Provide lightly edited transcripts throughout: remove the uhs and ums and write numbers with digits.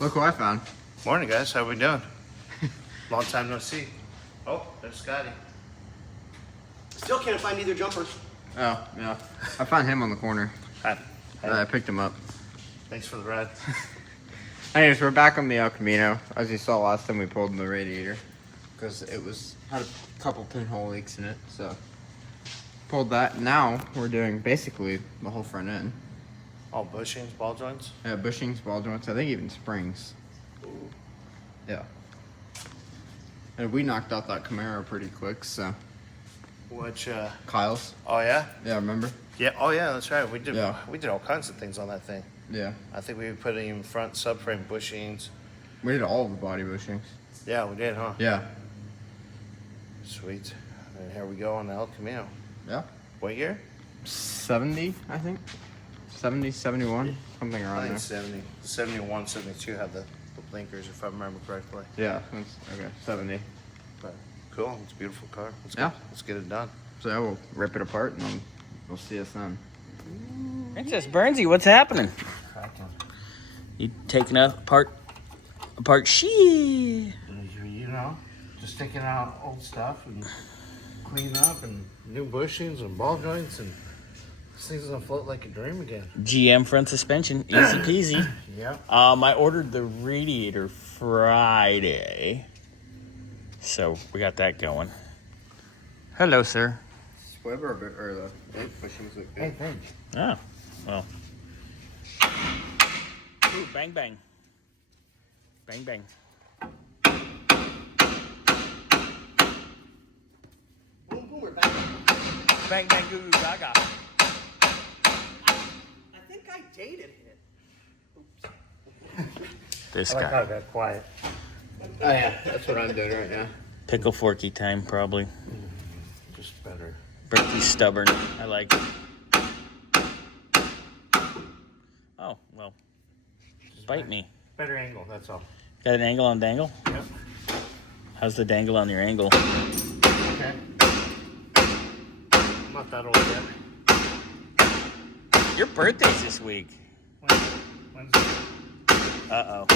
Look what I found. Morning, guys. How we doing? Long time no see. Oh, there's Scotty. Still can't find either jumpers. Oh, yeah. I found him on the corner. Hi. I picked him up. Thanks for the ride. Anyways, we're back on the El Camino. As you saw last time, we pulled in the radiator because it had a couple pinhole leaks in it. So pulled that. Now we're doing basically the whole front end. All bushings, ball joints. Yeah, bushings, ball joints. I think even springs. Ooh. Yeah. And we knocked out that Camaro pretty quick. So Which? Kyle's. Oh yeah. Yeah, remember? Yeah. Oh yeah. That's right. We did. Yeah. We did all kinds of things on that thing. Yeah. I think we put in front subframe bushings. We did all of the body bushings. Yeah, we did, huh? Yeah. Sweet. And here we go on the El Camino. Yeah. What year? 70, I think. 70, 71, something I around think there. 70. 71, 72 had the blinkers, if I remember correctly. Yeah, that's, okay, 70. But cool. It's a beautiful car. Yeah. Let's get it done. So yeah, we'll rip it apart and then we'll see us then. Princess Burnsy, what's happening? You taking apart she? You know, just taking out old stuff and cleaning up and new bushings and ball joints, and this thing's gonna float like a dream again. GM front suspension, easy peasy. Yeah. I ordered the radiator Friday, so we got that going. Hello, sir. Swivel or the bushings look good. Hey, thanks. Oh, well. Ooh, bang, bang. Bang, bang. Boom, boom, we're back. Bang, bang, goo, goo, gaga. I think I dated it. This I like how guy. it got quiet. Oh yeah, that's what I'm doing right now. Pickle forky time, probably. Just better. Berkey's stubborn. I like it. Oh, well. Bite me. Better angle, that's all. Got an angle on dangle? Yep. How's the dangle on your angle? Okay. I'm not that old yet. Your birthday's this week. Wednesday. Uh-oh.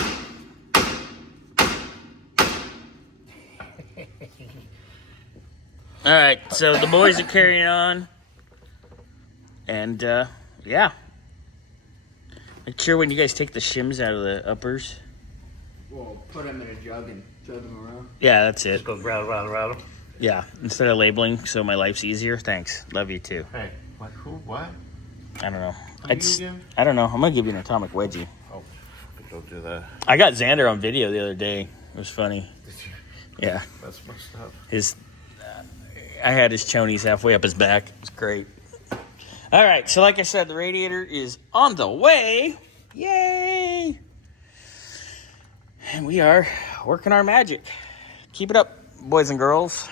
All right, so the boys are carrying on. And, yeah. Make sure when you guys take the shims out of the uppers. We'll put them in a jug and throw them around. Yeah, that's it. Just go rattle. Yeah, instead of labeling so my life's easier. Thanks. Love you, too. Hey, what? Who? What? I don't know. Are you again? I don't know. I'm going to give you an atomic wedgie. Oh, don't do that. I got Xander on video the other day. It was funny. Did you? Yeah. That's messed up. I had his chonies halfway up his back. It was great. All right, so like I said, the radiator is on the way. Yay! And we are working our magic. Keep it up, boys and girls.